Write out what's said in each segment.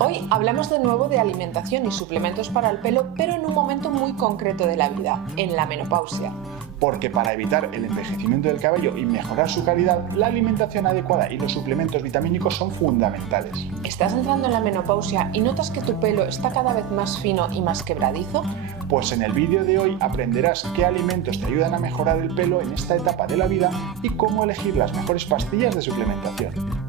Hoy hablamos de nuevo de alimentación y suplementos para el pelo, pero en un momento muy concreto de la vida, en la menopausia. Porque para evitar el envejecimiento del cabello y mejorar su calidad, la alimentación adecuada y los suplementos vitamínicos son fundamentales. ¿Estás entrando en la menopausia y notas que tu pelo está cada vez más fino y más quebradizo? Pues en el vídeo de hoy aprenderás qué alimentos te ayudan a mejorar el pelo en esta etapa de la vida y cómo elegir las mejores pastillas de suplementación.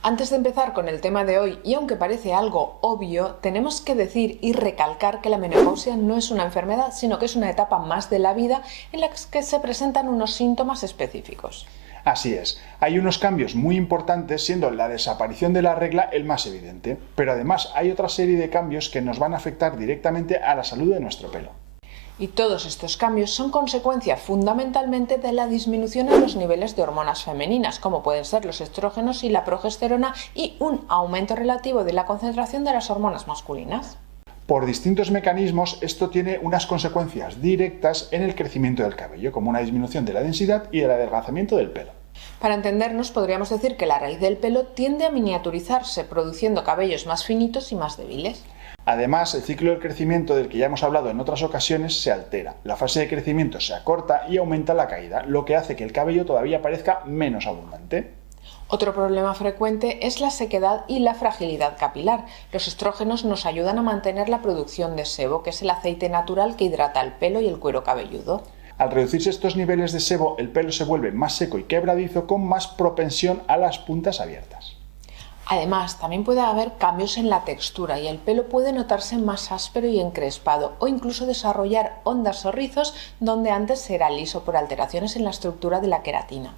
Antes de empezar con el tema de hoy, y aunque parece algo obvio, tenemos que decir y recalcar que la menopausia no es una enfermedad, sino que es una etapa más de la vida en la que se presentan unos síntomas específicos. Así es, hay unos cambios muy importantes, siendo la desaparición de la regla el más evidente, pero además hay otra serie de cambios que nos van a afectar directamente a la salud de nuestro pelo. Y todos estos cambios son consecuencia fundamentalmente de la disminución en los niveles de hormonas femeninas, como pueden ser los estrógenos y la progesterona, y un aumento relativo de la concentración de las hormonas masculinas. Por distintos mecanismos, esto tiene unas consecuencias directas en el crecimiento del cabello, como una disminución de la densidad y del adelgazamiento del pelo. Para entendernos, podríamos decir que la raíz del pelo tiende a miniaturizarse, produciendo cabellos más finitos y más débiles. Además, el ciclo del crecimiento del que ya hemos hablado en otras ocasiones se altera. La fase de crecimiento se acorta y aumenta la caída, lo que hace que el cabello todavía parezca menos abundante. Otro problema frecuente es la sequedad y la fragilidad capilar. Los estrógenos nos ayudan a mantener la producción de sebo, que es el aceite natural que hidrata el pelo y el cuero cabelludo. Al reducirse estos niveles de sebo, el pelo se vuelve más seco y quebradizo, con más propensión a las puntas abiertas. Además, también puede haber cambios en la textura y el pelo puede notarse más áspero y encrespado, o incluso desarrollar ondas o rizos donde antes era liso por alteraciones en la estructura de la queratina.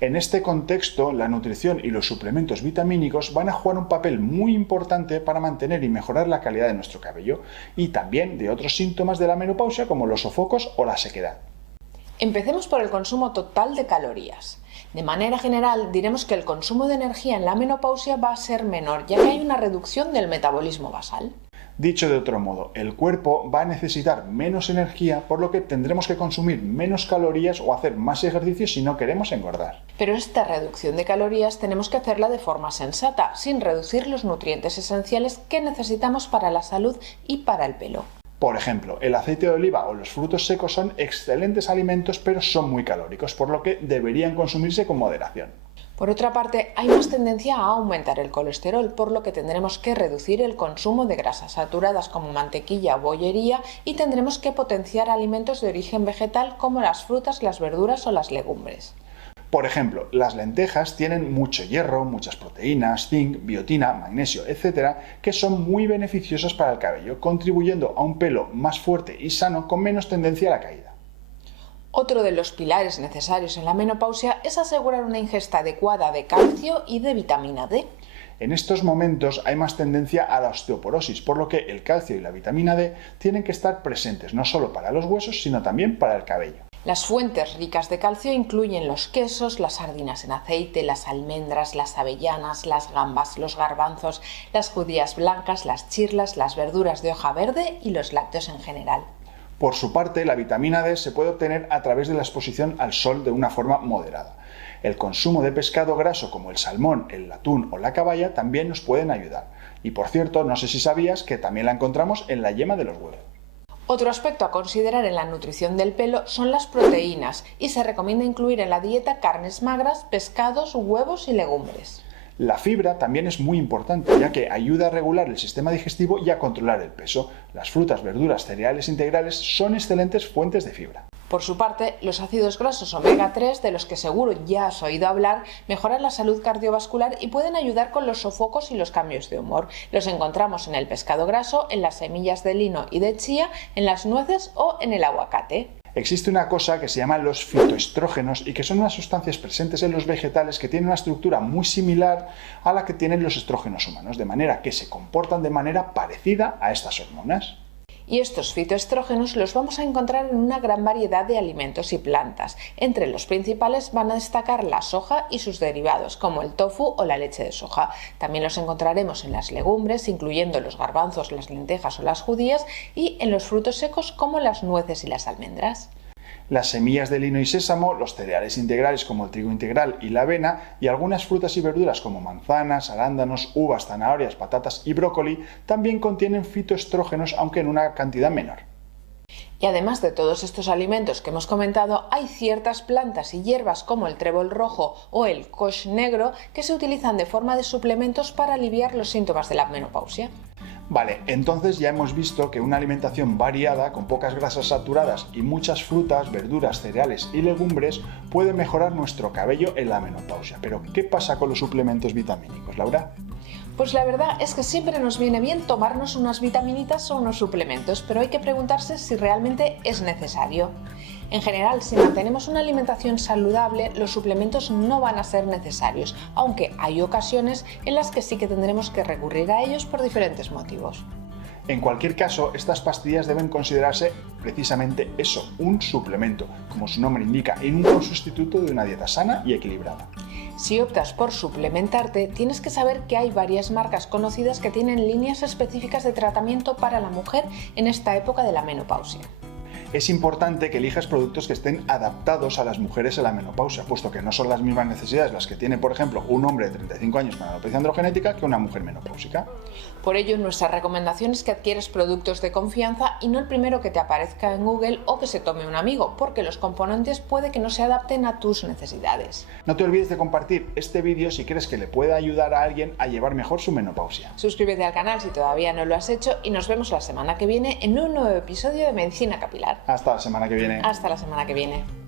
En este contexto, la nutrición y los suplementos vitamínicos van a jugar un papel muy importante para mantener y mejorar la calidad de nuestro cabello, y también de otros síntomas de la menopausia como los sofocos o la sequedad. Empecemos por el consumo total de calorías. De manera general, diremos que el consumo de energía en la menopausia va a ser menor, ya que hay una reducción del metabolismo basal. Dicho de otro modo, el cuerpo va a necesitar menos energía, por lo que tendremos que consumir menos calorías o hacer más ejercicio si no queremos engordar. Pero esta reducción de calorías tenemos que hacerla de forma sensata, sin reducir los nutrientes esenciales que necesitamos para la salud y para el pelo. Por ejemplo, el aceite de oliva o los frutos secos son excelentes alimentos, pero son muy calóricos, por lo que deberían consumirse con moderación. Por otra parte, hay más tendencia a aumentar el colesterol, por lo que tendremos que reducir el consumo de grasas saturadas como mantequilla o bollería, y tendremos que potenciar alimentos de origen vegetal como las frutas, las verduras o las legumbres. Por ejemplo, las lentejas tienen mucho hierro, muchas proteínas, zinc, biotina, magnesio, etc., que son muy beneficiosas para el cabello, contribuyendo a un pelo más fuerte y sano con menos tendencia a la caída. Otro de los pilares necesarios en la menopausia es asegurar una ingesta adecuada de calcio y de vitamina D. En estos momentos hay más tendencia a la osteoporosis, por lo que el calcio y la vitamina D tienen que estar presentes no solo para los huesos, sino también para el cabello. Las fuentes ricas de calcio incluyen los quesos, las sardinas en aceite, las almendras, las avellanas, las gambas, los garbanzos, las judías blancas, las chirlas, las verduras de hoja verde y los lácteos en general. Por su parte, la vitamina D se puede obtener a través de la exposición al sol de una forma moderada. El consumo de pescado graso como el salmón, el atún o la caballa también nos pueden ayudar. Y por cierto, no sé si sabías que también la encontramos en la yema de los huevos. Otro aspecto a considerar en la nutrición del pelo son las proteínas, y se recomienda incluir en la dieta carnes magras, pescados, huevos y legumbres. La fibra también es muy importante, ya que ayuda a regular el sistema digestivo y a controlar el peso. Las frutas, verduras, cereales integrales son excelentes fuentes de fibra. Por su parte, los ácidos grasos omega 3, de los que seguro ya has oído hablar, mejoran la salud cardiovascular y pueden ayudar con los sofocos y los cambios de humor. Los encontramos en el pescado graso, en las semillas de lino y de chía, en las nueces o en el aguacate. Existe una cosa que se llama los fitoestrógenos y que son unas sustancias presentes en los vegetales que tienen una estructura muy similar a la que tienen los estrógenos humanos, de manera que se comportan de manera parecida a estas hormonas. Y estos fitoestrógenos los vamos a encontrar en una gran variedad de alimentos y plantas. Entre los principales van a destacar la soja y sus derivados, como el tofu o la leche de soja. También los encontraremos en las legumbres, incluyendo los garbanzos, las lentejas o las judías, y en los frutos secos, como las nueces y las almendras. Las semillas de lino y sésamo, los cereales integrales como el trigo integral y la avena y algunas frutas y verduras como manzanas, arándanos, uvas, zanahorias, patatas y brócoli también contienen fitoestrógenos, aunque en una cantidad menor. Y además de todos estos alimentos que hemos comentado, hay ciertas plantas y hierbas como el trébol rojo o el coix negro que se utilizan de forma de suplementos para aliviar los síntomas de la menopausia. Vale, entonces ya hemos visto que una alimentación variada, con pocas grasas saturadas y muchas frutas, verduras, cereales y legumbres puede mejorar nuestro cabello en la menopausia. Pero, ¿qué pasa con los suplementos vitamínicos, Laura? Pues la verdad es que siempre nos viene bien tomarnos unas vitaminitas o unos suplementos, pero hay que preguntarse si realmente es necesario. En general, si mantenemos una alimentación saludable, los suplementos no van a ser necesarios, aunque hay ocasiones en las que sí que tendremos que recurrir a ellos por diferentes motivos. En cualquier caso, estas pastillas deben considerarse precisamente eso, un suplemento, como su nombre indica, y nunca un sustituto de una dieta sana y equilibrada. Si optas por suplementarte, tienes que saber que hay varias marcas conocidas que tienen líneas específicas de tratamiento para la mujer en esta época de la menopausia. Es importante que elijas productos que estén adaptados a las mujeres en la menopausia, puesto que no son las mismas necesidades las que tiene, por ejemplo, un hombre de 35 años con alopecia androgenética que una mujer menopáusica. Por ello, nuestra recomendación es que adquieras productos de confianza y no el primero que te aparezca en Google o que se tome un amigo, porque los componentes puede que no se adapten a tus necesidades. No te olvides de compartir este vídeo si crees que le pueda ayudar a alguien a llevar mejor su menopausia. Suscríbete al canal si todavía no lo has hecho y nos vemos la semana que viene en un nuevo episodio de Medicina Capilar. Hasta la semana que viene. Hasta la semana que viene.